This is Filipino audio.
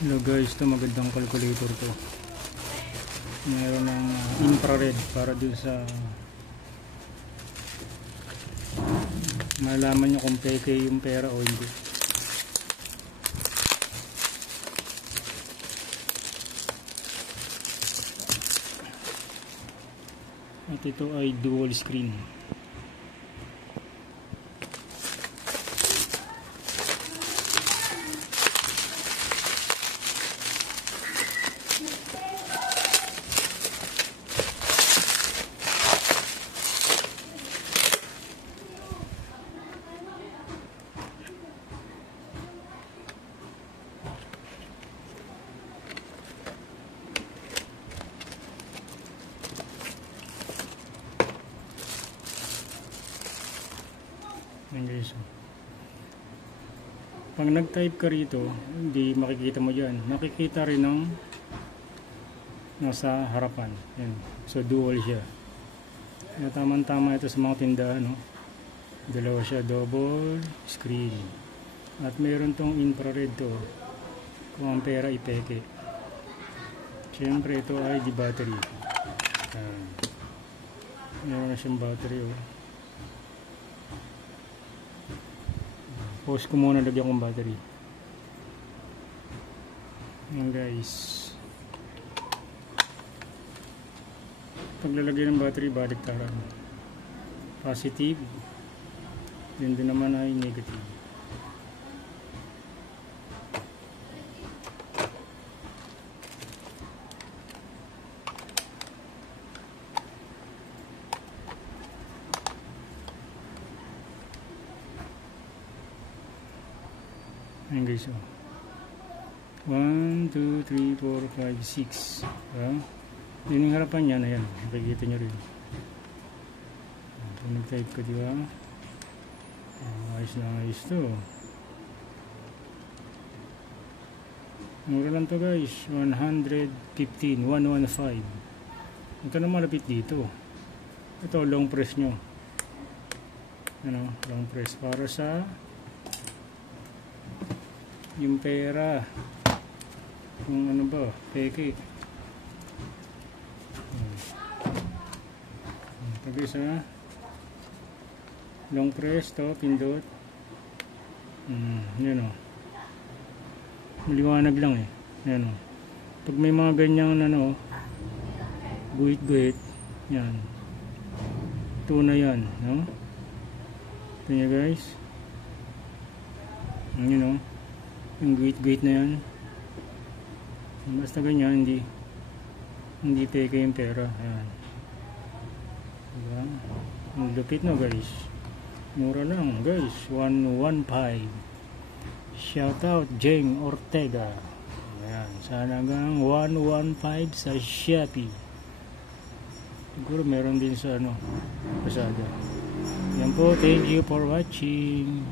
Hello guys, ito magandang calculator to. Mayroon ng infrared para dun sa malaman nyo kung peke yung pera o hindi. At ito ay dual screen. Ayan guys, pag nag-type ka rito, hindi makikita mo dyan. Makikita rin ng nasa harapan. Ayan. So dual siya. Kaya tamang-tama ito sa mga tindahan, no? Dalawa siya, double screen. At meron tong infrared to kung ang pera ipeke. Siyempre ito ay di battery. Ayan. Meron na siyang battery, oh. Pause ko muna, lagyan kong battery. Ayan guys, paglalagay ng battery, baliktaran. Positive, yun din naman ay negative. Ayan guys, oh. 1, 2, 3, 4, 5, 6. Yun yung harapan niya. Ayan, makikita nyo rin. Kung nag-type ko, diba? Ayos na ayos to. Mura lang to guys, 115, 115. Ito na malapit dito. Ito, long press nyo. Ano, long press para sa yung pera, kung ano ba, peke. Pag isa long press to, pindot. Yan o, maliwanag lang eh. Yan o, pag may mga ganyang ano, guhit-guhit, yan, tuna yan, no? Ito nyo guys, yan o, yung guhit-guhit na yan. Basta ganyan, hindi peke yung pera. Ayan. Diba? Ang lupit na guys. Mura lang guys, 115. Shout out Jeng Ortega. Ayan, sana hanggang 115 sa Shopee. Siguro meron din sa ano, Lazada. Yan po, thank you for watching.